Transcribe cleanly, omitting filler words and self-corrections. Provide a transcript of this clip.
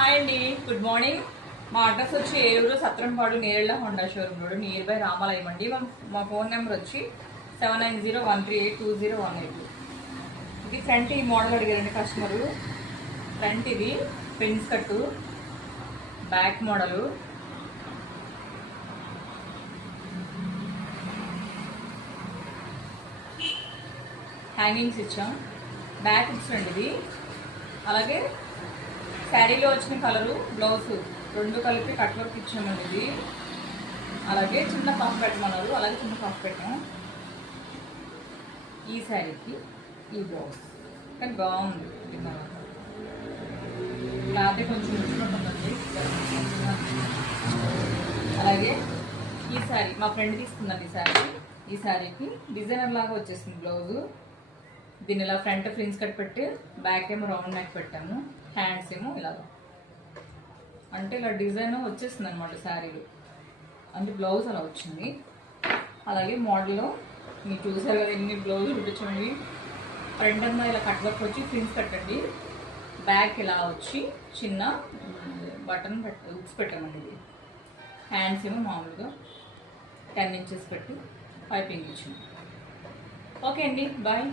Hi అండి, good morning. మా address వచ్చి Eluru Satrampadu Nerella Honda showroom road near by రామాలయం అండి. మా ఫోన్ నెంబర్ వచ్చి 7901382018. ఇది ఫ్రంట్ ఈ మోడల్ అడిగారండి కస్టమరు. ఫ్రంట్ ఇది పెన్స్ కట్టు, బ్యాక్ మోడలు, హ్యాంగింగ్స్ ఇచ్చాం. బ్యాక్ ఇచ్చండి ఇది. అలాగే శారీలో వచ్చిన కలరు బ్లౌజ్ రెండు కలిపి కట్ వర్క్ ఇచ్చామండి ఇది. అలాగే చిన్న పఫ్ పెట్టమన్నారు, అలాగే చిన్న పఫ్ పెట్టాం. ఈ శారీకి ఈ బ్లౌజ్ కానీ బాగుంది. క్లాత్ కొంచెం ఉంటుందండి. అలాగే ఈ శారీ మా ఫ్రెండ్ తీసుకుందండి. ఈ శారీకి డిజైనర్ లాగా వచ్చేసింది బ్లౌజు. దీన్ని ఇలా ఫ్రంట్ ఫ్రిన్స్ కట్ పెట్టి బ్యాక్ ఏమో రౌండ్ నెక్ పెట్టాము. హ్యాండ్స్ ఏమో ఇలా అంటే ఇలా డిజైన్ వచ్చేస్తుంది అనమాట శారీలో. అంటే బ్లౌజ్ అలా వచ్చింది. అలాగే మోడల్లో మీరు చూసారు కదా ఎన్ని బ్లౌజులు కుట్టించండి. ఫ్రంట్ అంతా ఇలా కట్ వర్క్ వచ్చి ఫ్రిన్స్ కట్టండి. బ్యాక్ ఇలా వచ్చి చిన్న బటన్ హుక్స్ పెట్టామండి. ఇది హ్యాండ్స్ ఏమో మామూలుగా 10 ఇంచెస్ పెట్టి పైపింగ్ ఇచ్చింది. ఓకే అండి, బాయ్.